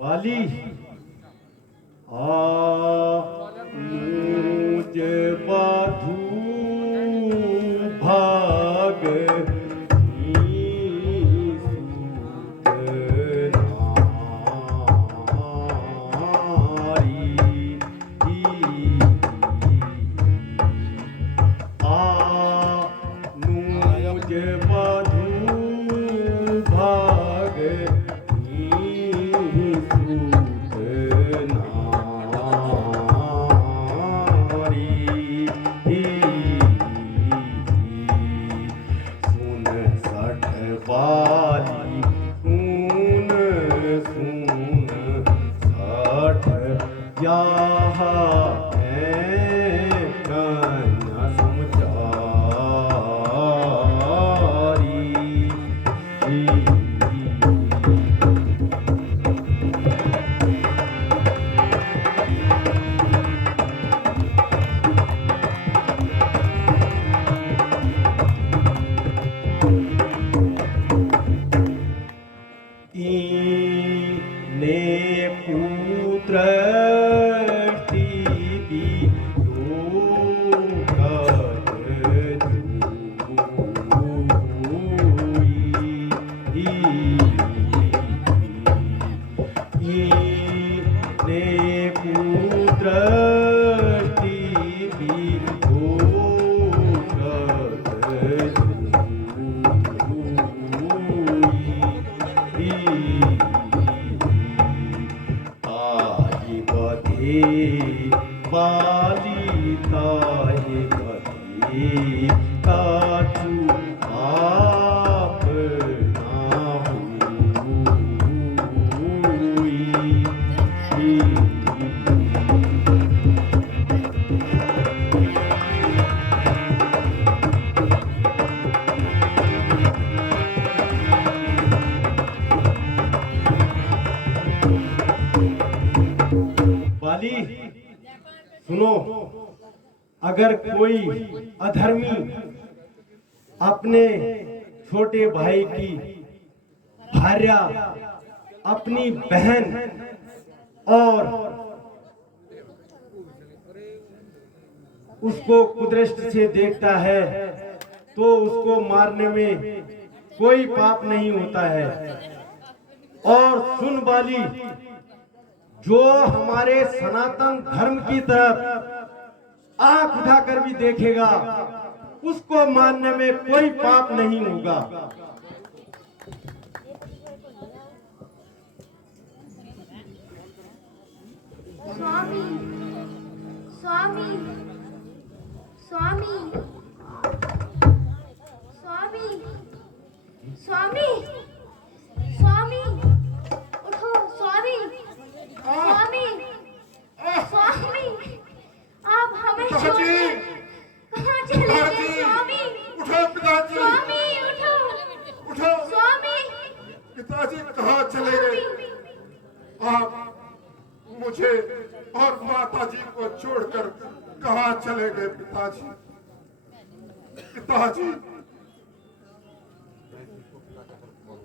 वाली आ मुझ बाधू भाग वाली सुन सुन सठ यहाँ है कन्या ने पुत्र वाली ताहे बधी काचू आप ना वाली सुनो, अगर कोई अधर्मी अपने छोटे भाई की भार्या, अपनी बहन और उसको कुदृष्टि से देखता है तो उसको मारने में कोई पाप नहीं होता है। और सुन वाली, जो हमारे सनातन धर्म की तरफ आंख उठाकर भी देखेगा उसको मारने में कोई पाप नहीं होगा। स्वामी स्वामी स्वामी स्वामी स्वामी स्वामी उठो स्वामी स्वामी स्वामी आप हमें छोड़ कहाँ चले गए स्वामी? उठो पिताजी, स्वामी उठो उठो स्वामी। पिताजी कहाँ चले गए? आप मुझे और माताजी को छोड़कर कहाँ चले गए पिताजी? पिताजी,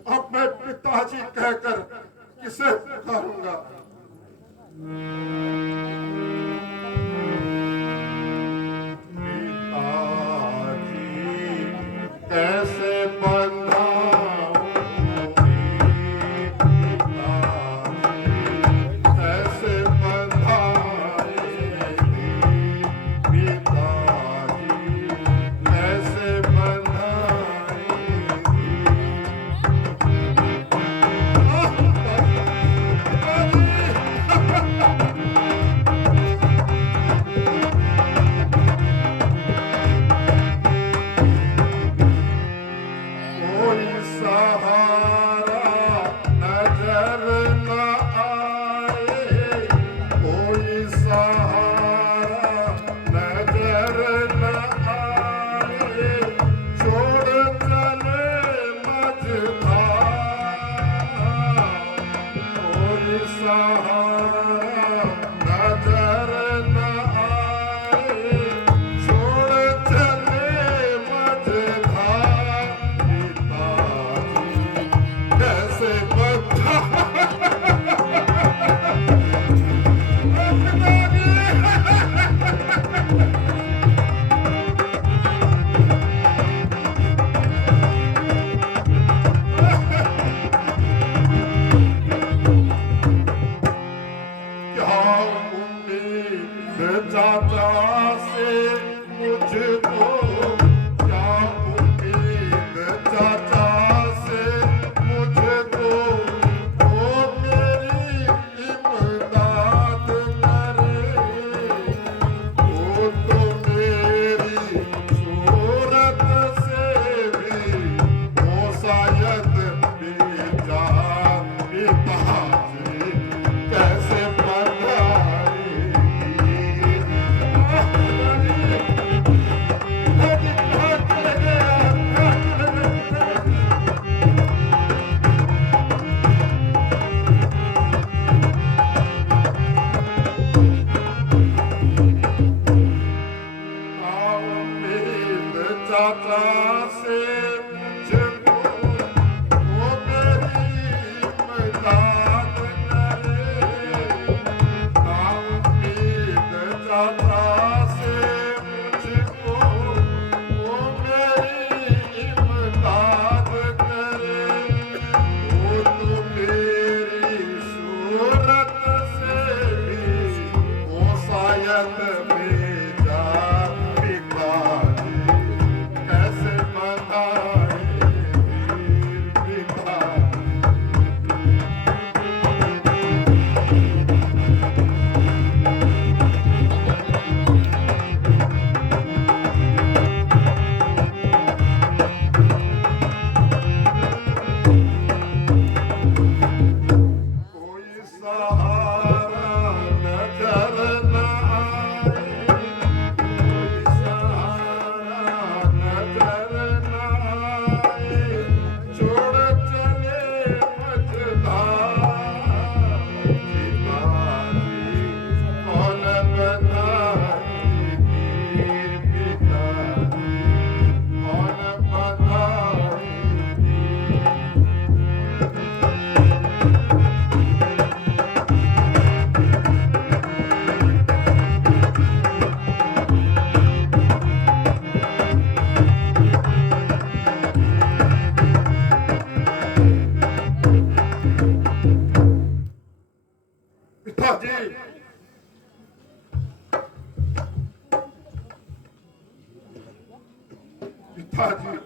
अब मैं पिताजी कहकर किसे पुकारूंगा? कैसे पिताजी।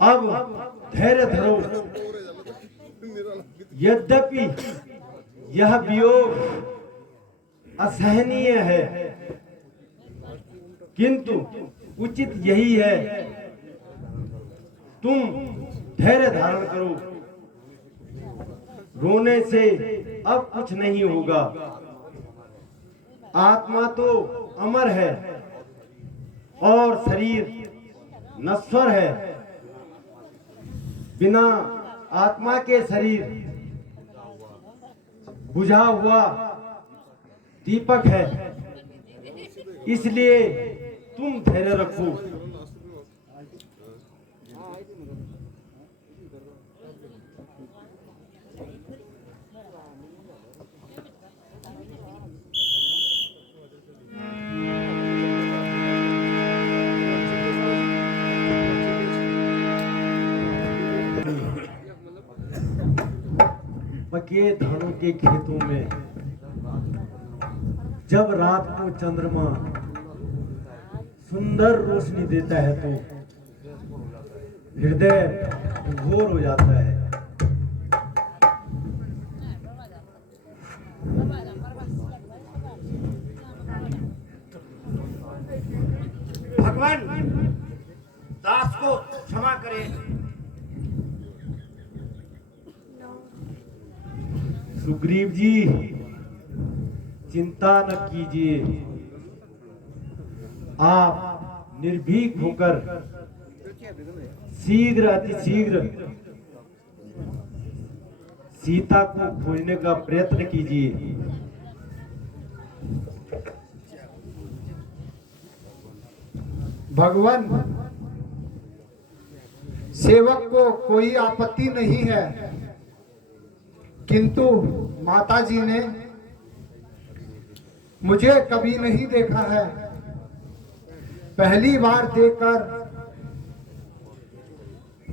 अब धैर्य धरो। यद्यपि यह वियोग असहनीय है, किंतु उचित यही है। तुम धैर्य धारण करो। रोने से अब कुछ नहीं होगा। आत्मा तो अमर है और शरीर नश्वर है। बिना आत्मा के शरीर बुझा हुआ दीपक है। इसलिए तुम धैर्य रखो। पके धानों के खेतों में जब रात को चंद्रमा सुंदर रोशनी देता है तो हृदय घोर हो जाता है। भगवान दास को क्षमा करें। सुग्रीव जी, चिंता न कीजिए। आप निर्भीक होकर शीघ्र अतिशीघ्र सीता को खोजने का प्रयत्न कीजिए। भगवान, सेवक को कोई आपत्ति नहीं है, किंतु माताजी ने मुझे कभी नहीं देखा है। पहली बार देखकर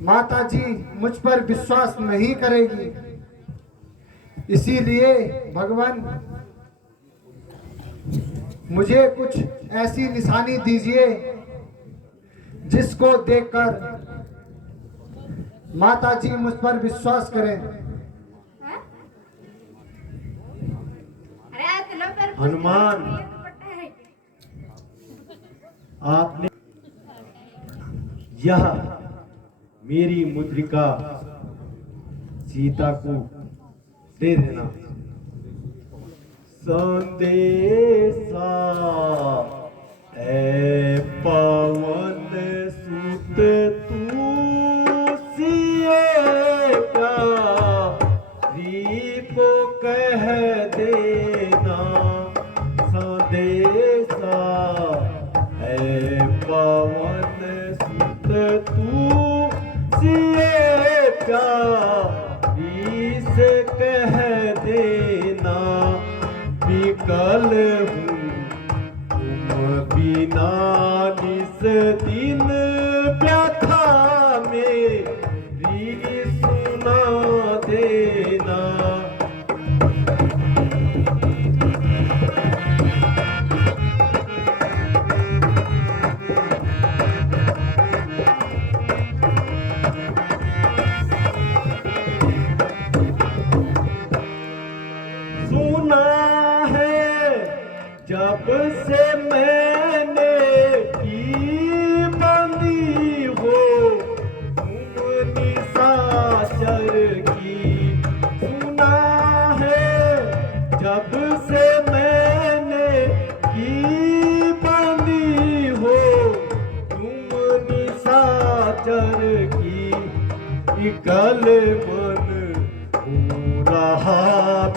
माताजी मुझ पर विश्वास नहीं करेगी। इसीलिए भगवान, मुझे कुछ ऐसी निशानी दीजिए जिसको देखकर माताजी मुझ पर विश्वास करें। हैं? अरे तुला पर हनुमान, आपने यह मेरी मुद्रिका सीता को दे देना। संदेशा है पवन सुत तू सिए प्यारी को कह देना। संदेशा है पवन सुत तू सिए प्यारी से कह देना। विकल हूँ तुम बिना निस दिन व्यथा मेरी सुना देना। सुना है जब से मैंने की बंदी हो तुम निशाचर की। सुना है जब से मैंने की बंदी हो तुम निशाचर की। विकल मन हो रहा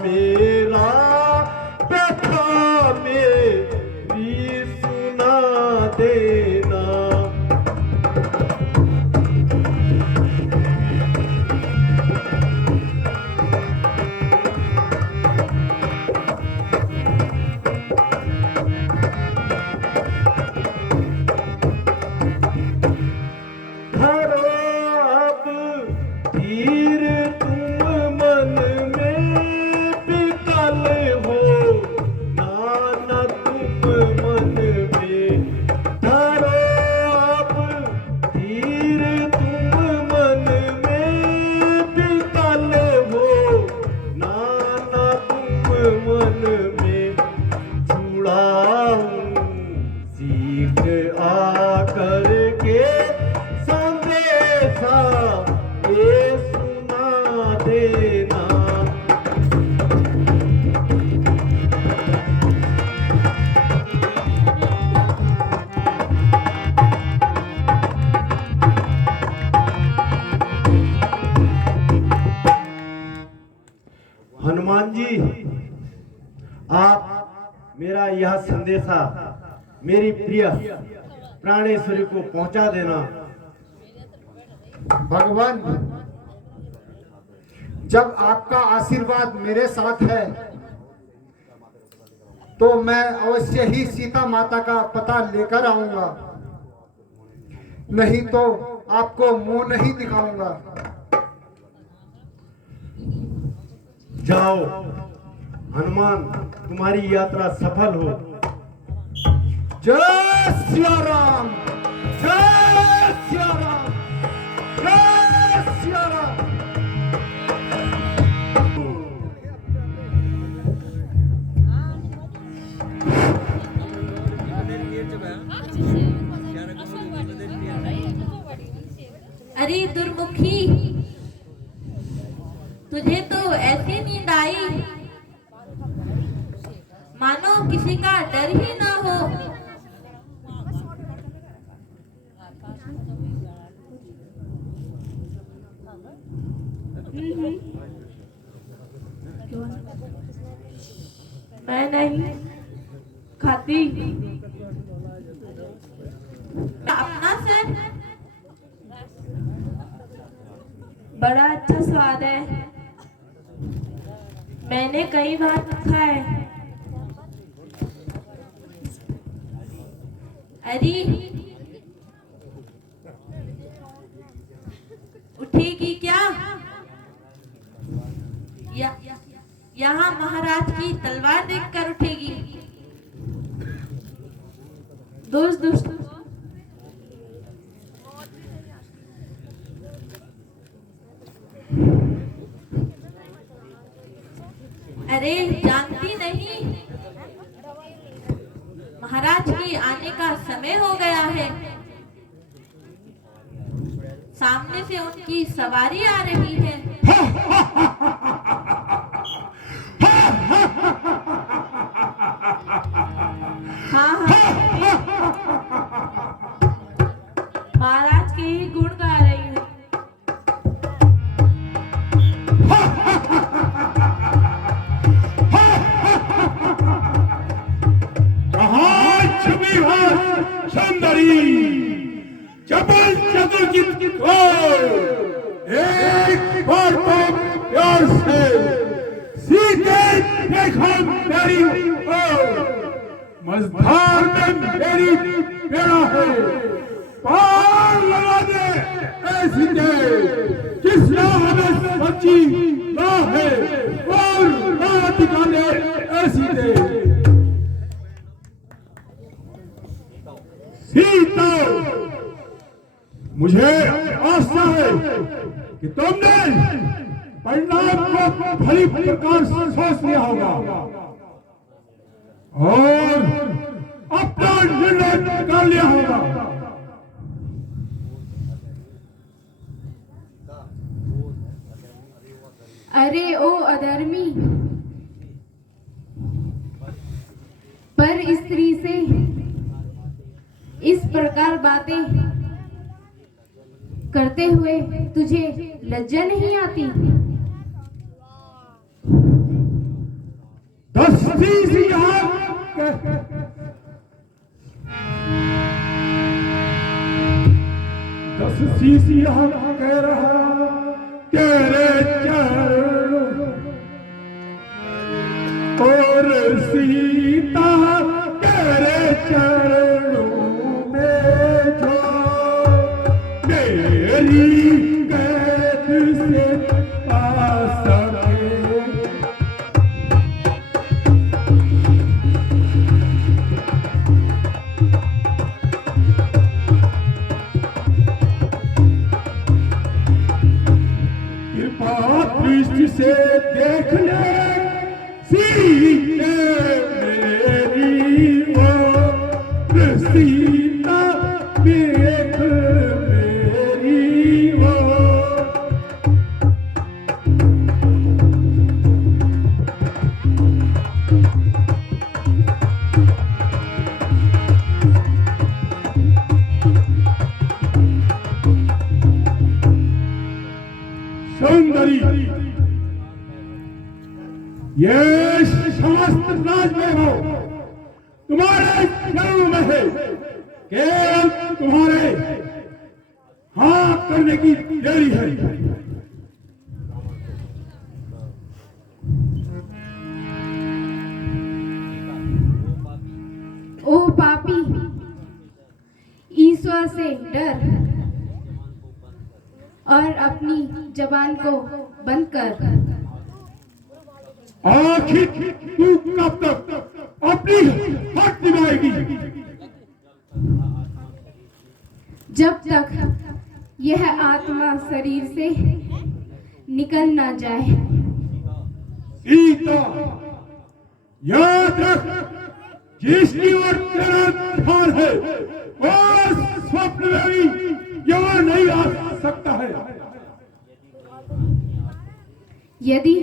मेरा व्यथा मेरी सुना देना। धरो अब धीर तुम मन में फिर आकर के संदेशा ये सुना देना। हनुमान जी, आप मेरा यह संदेशा मेरी प्रिय प्राणेश्वरी को पहुंचा देना। भगवान, जब आपका आशीर्वाद मेरे साथ है तो मैं अवश्य ही सीता माता का पता लेकर आऊंगा, नहीं तो आपको मुंह नहीं दिखाऊंगा। जाओ हनुमान, तुम्हारी यात्रा सफल हो। जय सिया राम, जय सिया राम, जय सिया राम। अरे दुर्मुखी, तुझे तो ऐसी नींद आई मानो किसी का डर ही ना हो। मैं नहीं खाती। अपना सर बड़ा अच्छा स्वाद है, मैंने कई बार खा है। अरे उठेगी क्या? यहाँ महाराज की तलवार देखकर उठेगी। दोस्त दोस्त अरे जानती नहीं, महाराज की आने का समय हो गया है। सामने से उनकी सवारी आ रही है। हाँ महाराज के ही गुण गा रही हूँ। सुंदरी चपल चतुर्जित को एक बार तो प्यार से सीधे देखो मेरी ओर। मझधार में मेरी बेड़ा है, पार लगा दे ऐसी दे जिस राह में सच्ची राह है, और राह दिखा दे ऐसी दे। सीता, मुझे आशा है कि तुमने परिणाम को भली प्रकार से सोच लिया होगा और अपना निर्णय निकाल लिया होगा। अरे ओ अधर्मी, पर स्त्री से इस प्रकार बातें करते हुए तुझे लज्जा नहीं आती? 10 यहाँ 10 यहाँ कह रहा तेरे चरणों और सीता तेरे चरणों में जो मेरी कैद से आ सके। कृपा दृष्टि से देख ले सीते मेरी वो ये समस्त राजवैभव तुम्हारे चरणों में है। केवल तुम्हारे हाथ करने की देरी है। ओ पापी, ईश्वर से डर और अपनी जबान को बंद कर। आखिर तू कब तक अपनी हक निभाएगी? जब तक यह आत्मा शरीर से निकल ना जाए। सीता, याद रख, जिसकी ओर तेरा ध्यान है वो स्वप्न में भी यहाँ नहीं आ सकता है। यदि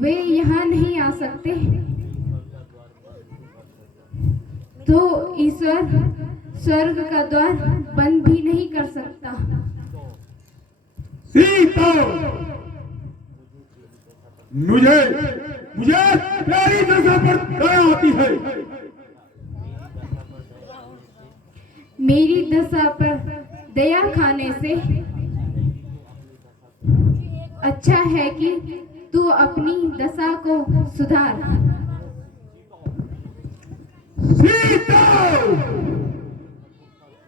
वे यहाँ नहीं आ सकते तो ईश्वर स्वर्ग का द्वार बंद भी नहीं कर सकता। सीता, मुझे तेरी दशा पर दया आती है। मेरी दशा पर दया खाने से अच्छा है कि तू अपनी दशा को सुधार। सीता,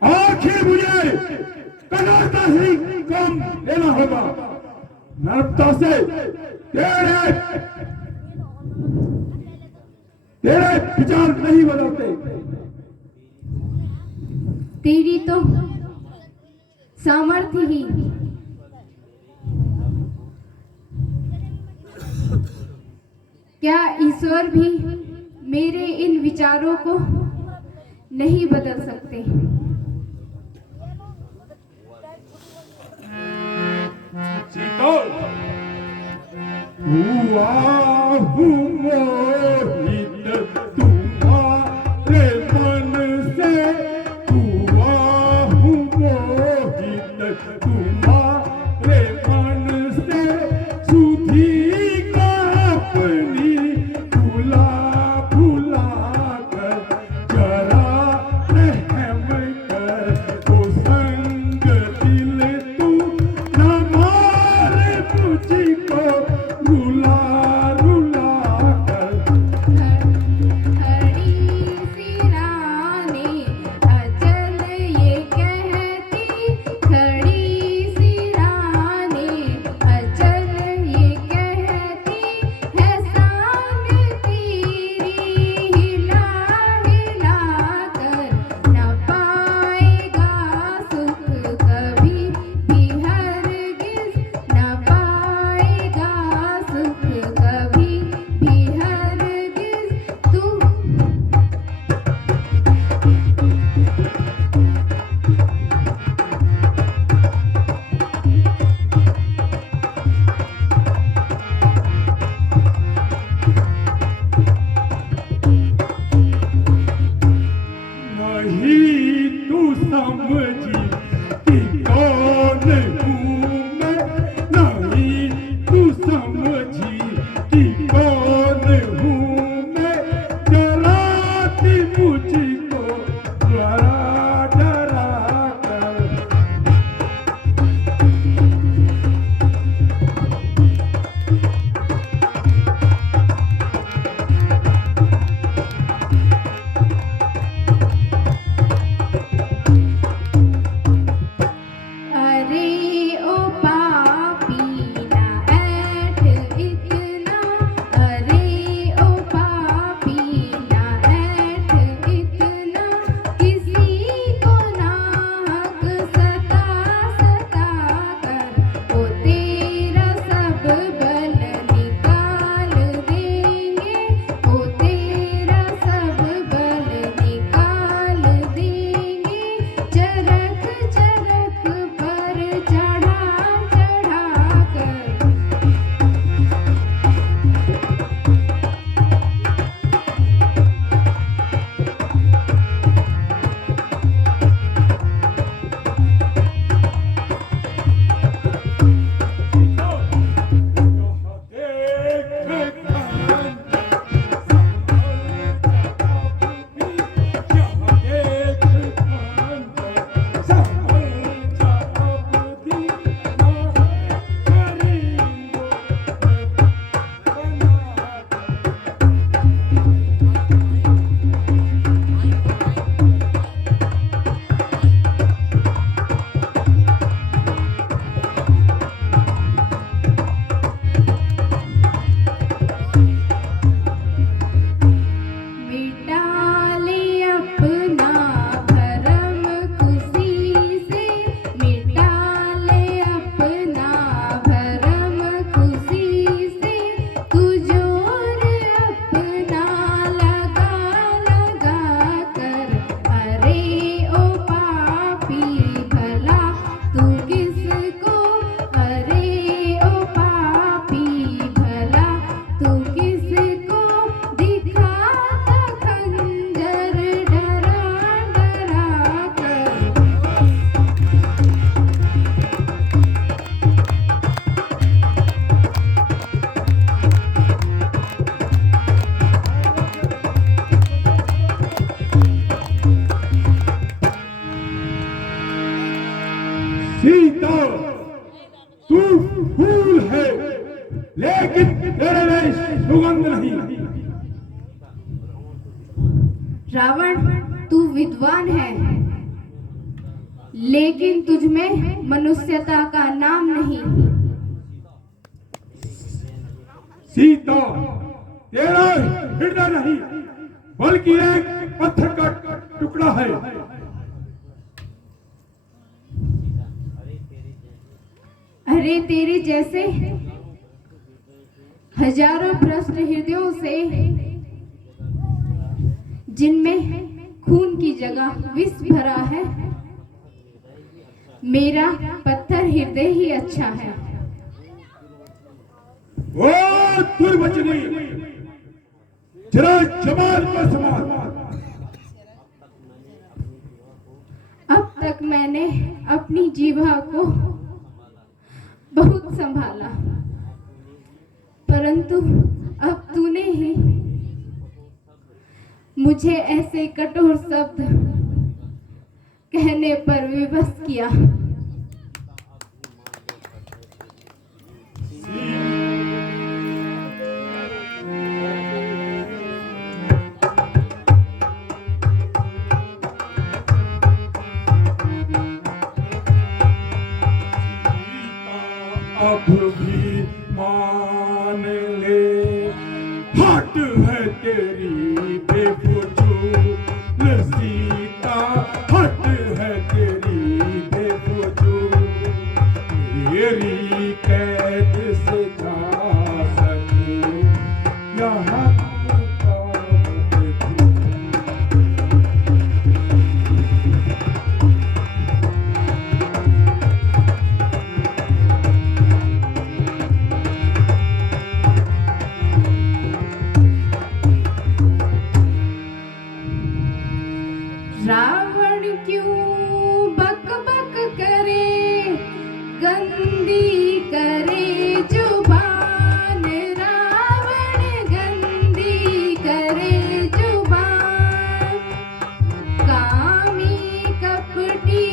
आखिर मुझे कठोरता से काम लेना होगा। नर्मता से तेरे विचार नहीं बदलते। तेरी तो सामर्थ्य ही क्या ईश्वर भी मेरे इन विचारों को नहीं बदल सकते? शीतल, हुआ हूँ मोहित तुम्हारे मन से, हुआ हूँ मोहित तुम्हारे मन से, सुधी का अपनी भुला भुला कर, जरा रहम कर, तो संग दिल तू न मारे मुझको रुला रुला कर। खड़ी सी रानी अचल ये कहती, खड़ी सी रानी अचल ये कहती है, शान तेरी हिला हिला कर न पाएगा सुख कभी भी हरगिज, न पाएगा सुख कभी भी हरगिज। तू नहीं तू समझी कि कौन हूँ मैं, नहीं तू समझी कि कौन हूँ मैं, डराती मुझको डरा डरा कर। सीता, तू फूल है लेकिन तेरे में सुगंध नहीं। रावण, तू विद्वान है लेकिन तुझ में मनुष्यता का नाम नहीं। सीता, तेरा हृदय नहीं बल्कि एक पत्थर का टुकड़ा है। अरे तेरे जैसे हजारों भ्रष्ट हृदयों से, जिनमें खून की जगह विष भरा है, मेरा पत्थर हृदय ही अच्छा है। ओ दुर्वचनी, जरा जमाल पर सवार। अब तक मैंने अपनी जीवा को बहुत संभाला, परंतु अब तूने ही मुझे ऐसे कठोर शब्द कहने पर विवश किया। अब भी मान ले, हट है तेरी बेफजूल सीता, हट है तेरी बेफजूल। मेरी कैद से जा सके यहाँ रावण क्यों बक बक करे, गंदी करे जुबान। रावण गंदी करे जुबान, कामी कपटी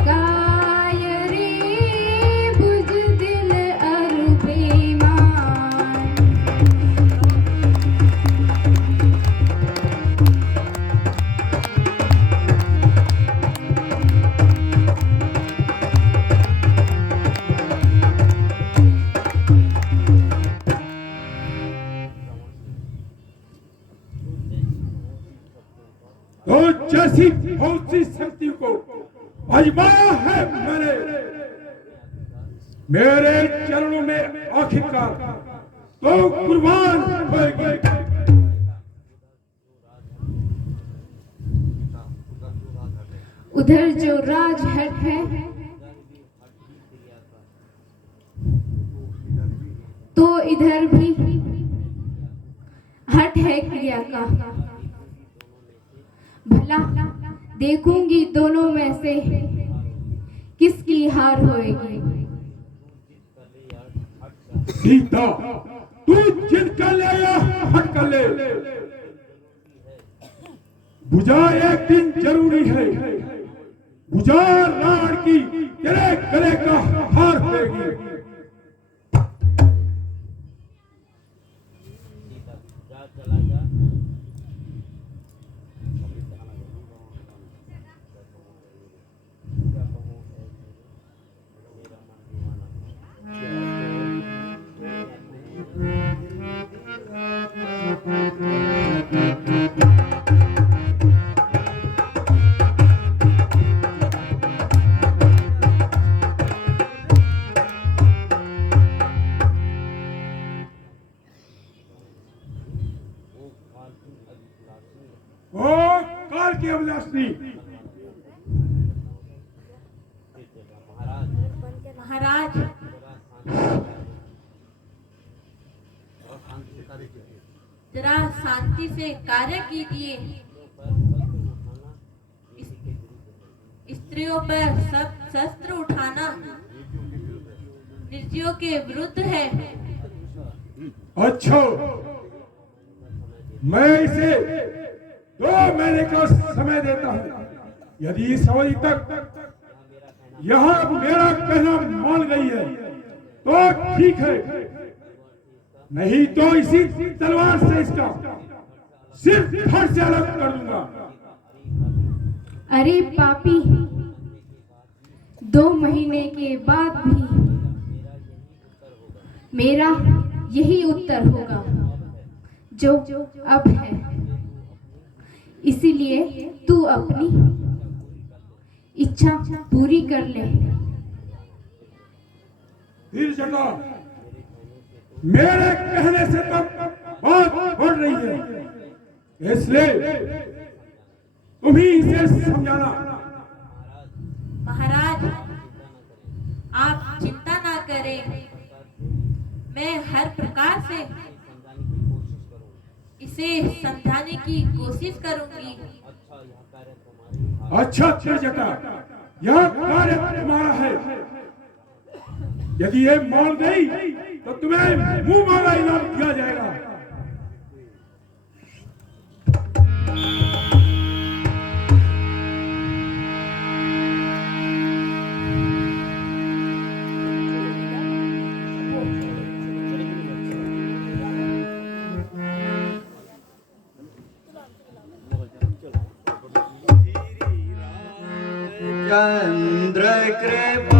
कायरे, बुज़दिल और बेईमान। तो जैसी बहुत सी शक्ति को आजमाया है मैंने, मेरे चरणों में आखिरकार तो कुर्बान होगी। उधर जो राजहट है तो इधर भी हट है क्रिया का। भला देखूंगी दोनों में से किसकी हार होएगी। सीता, तू जिद कर ले या हट कर ले, बुझा एक दिन जरूरी है। बुझा रावण की तेरे गले का हार होगी। ओ काल की अभिलाषी, महाराज, जरा शांति से कार्य कीजिए। स्त्रियों पर सब शस्त्र उठाना निर्जीव के विरुद्ध है। अच्छा, मैं इसे 2 महीने का समय देता हूं। यदि इस अवधि तक यहाँ मेरा कहना मान गई है तो ठीक है, नहीं तो इसी तलवार से इसका सिर्फ धड़ से अलग कर दूंगा। अरे पापी, 2 महीने के बाद भी मेरा यही उत्तर होगा जो अब है। इसीलिए तू अपनी इच्छा पूरी कर ले। धीरजटा, मेरे कहने से तो बात बढ़ रही है, इसलिए तुम ही इसे समझाना। महाराज, आप चिंता ना करें, मैं हर प्रकार से इसे समझाने की कोशिश करूंगी। अच्छा धीरजटा, यह कार्य तुम्हारा है। यदि ये मान गई तो तुम्हें मुंह मांगा इनाम दिया जाएगा। चंद्र कृपा